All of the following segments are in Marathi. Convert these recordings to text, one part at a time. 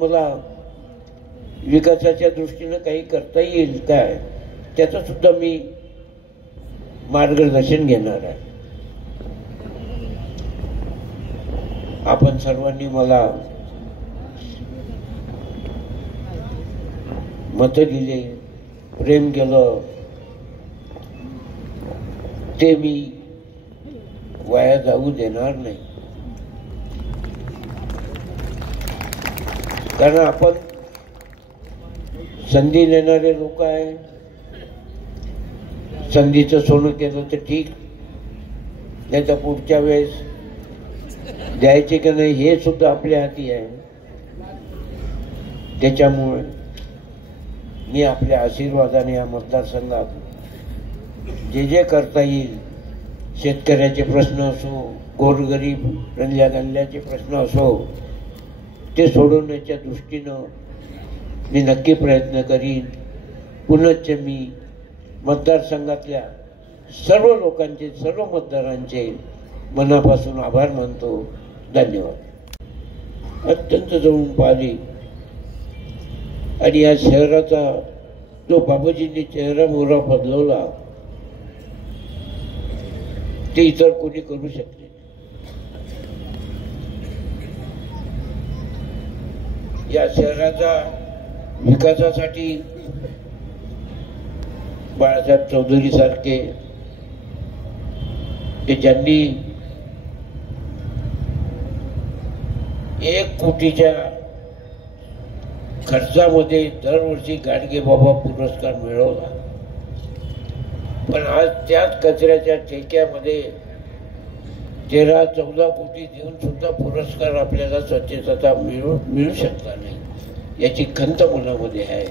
मला विकासाच्या दृष्टीनं काही करता येईल काय त्याचं सुद्धा मी मार्गदर्शन घेणार आहे. आपण सर्वांनी मला मतं दिले, प्रेम केलं, ते मी वाया जाऊ देणार नाही. कारण आपण संधी देणारे लोक आहे. संधीचं सोनं केलं तर ठीक, नाही तर पुढच्या वेळेस द्यायचे की नाही हे सुद्धा आपल्या हाती आहे. त्याच्यामुळे मी आपल्या आशीर्वादाने या मतदारसंघात जे करता येईल, शेतकऱ्याचे प्रश्न असो, गोरगरीब रंजल्या गल्ल्याचे प्रश्न असो, ते सोडवण्याच्या दृष्टीनं मी नक्की प्रयत्न करीन. पुनश्च मी मतदारसंघातल्या सर्व लोकांचे, सर्व मतदारांचे मनापासून आभार मानतो. धन्यवाद. अत्यंत जवळून पाहिली आणि या शहराचा जो बाबाजींनी चेहरा मोहरा बदलवला ते इतर कोणी करू शकले. या शहराचा विकासासाठी बाळासाहेब चौधरी सारखे ज्यांनी 1 कोटीच्या खर्चामध्ये दरवर्षी गाडगे बाबा पुरस्कार मिळवला, पण आज त्याच कचऱ्याच्या ठेक्यामध्ये 13-14 कोटी देऊन सुद्धा पुरस्कार आपल्याला स्वच्छता मिळू शकता नाही, याची खंत मनामध्ये आहे.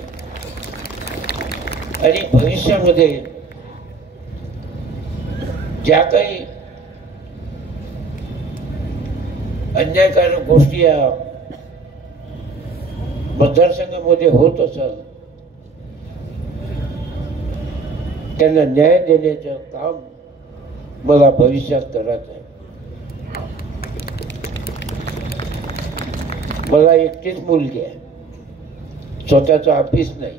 आणि भविष्यामध्ये ज्या काही अन्यायकारक गोष्टी या मतदारसंघामध्ये होत असत त्यांना न्याय देण्याचं काम मला भविष्यात करायचं आहे. मला एकटीच मुलगी आहे, स्वतःचं ऑफिस नाही.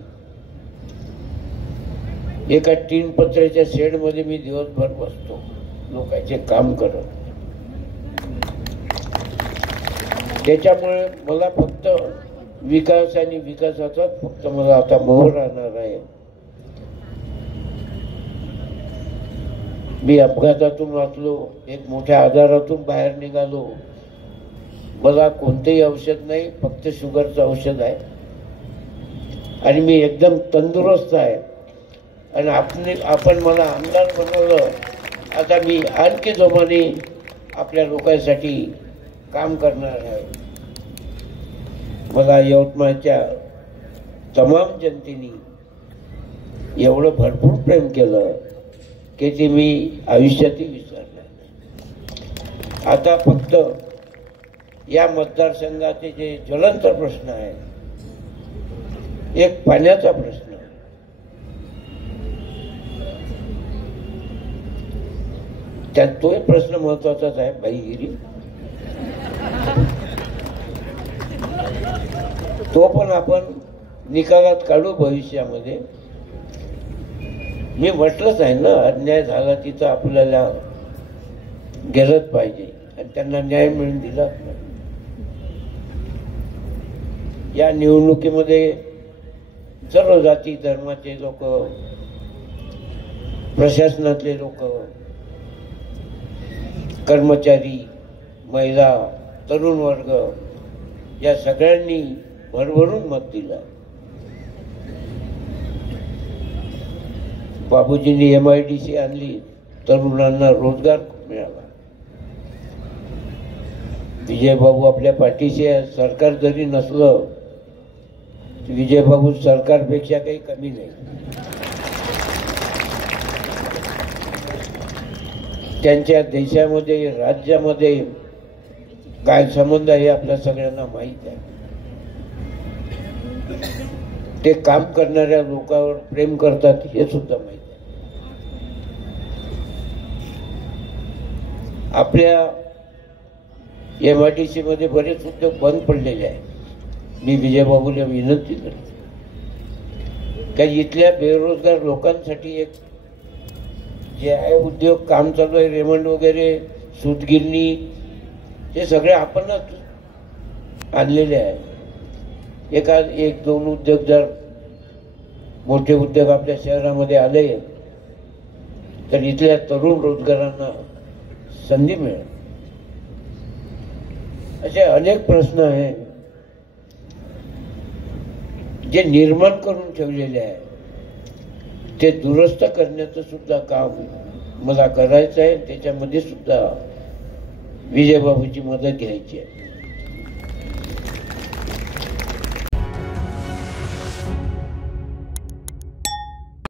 एका 3 पत्र्याच्या शेडमध्ये मी दिवसभर बसतो लोकांचे काम करत. त्याच्यामुळे मला फक्त विकास आणि विकासाचाच फक्त मला आता मोह राहणार आहे. मी अपघातातून वाचलो, एक मोठ्या आजारातून बाहेर निघालो. मला कोणतेही औषध नाही, फक्त शुगरचं औषध आहे आणि मी एकदम तंदुरुस्त आहे. आणि आपण मला आमदार बनवलं, आता मी आणखी जोमाने आपल्या लोकांसाठी काम करणार आहे. मला यवतमाळच्या तमाम जनतेने एवढं भरपूर प्रेम केलं की ते मी आयुष्यातही विसरणार नाही. आता फक्त या मतदारसंघाचे जे ज्वलंत प्रश्न आहे, एक पाण्याचा प्रश्न, त्यात तोही प्रश्न महत्वाचाच आहे. भाईगिरी तो पण आपण निकालात काढू भविष्यामध्ये. मी म्हटलंच आहे ना, अन्याय झाला तिथं आपल्याला गेलंच पाहिजे आणि त्यांना न्याय मिळून दिलाच नाही. या निवडणुकीमध्ये सर्व जाती धर्माचे लोक, प्रशासनातले लोक, कर्मचारी, महिला, तरुण वर्ग या सगळ्यांनी भरभरून मत दिलं. बाबूजींनी MIDC आणली, तरुणांना रोजगार मिळाला. विजयबाबू आपल्या पाठीशी आहे. सरकार जरी नसलं विजयबाबू सरकारपेक्षा काही कमी नाही. त्यांच्या देशामध्ये, राज्यामध्ये काय संबंध आहे आपल्या सगळ्यांना माहीत आहे. ते काम करणाऱ्या लोकांवर प्रेम करतात हे सुद्धा माहीत आहे. आपल्या MIDC मध्ये बरेच उद्योग बंद पडलेले आहेत. मी विजयबाबूला विनंती करतो का इथल्या बेरोजगार लोकांसाठी एक जे आहे उद्योग काम चालू आहे, रेमंड वगैरे, सूतगिरणी, हे सगळे आपणच आणलेले आहे. एक दोन उद्योग जर मोठे उद्योग आपल्या शहरामध्ये आले तर इथल्या तरुण रोजगारांना संधी मिळेल. असे अनेक प्रश्न आहेत जे निर्माण करून ठेवलेले आहे, ते दुरुस्त करण्याचं सुद्धा काम मला करायचं आहे. त्याच्यामध्ये सुद्धा विजयबाबूची मदत घ्यायची आहे.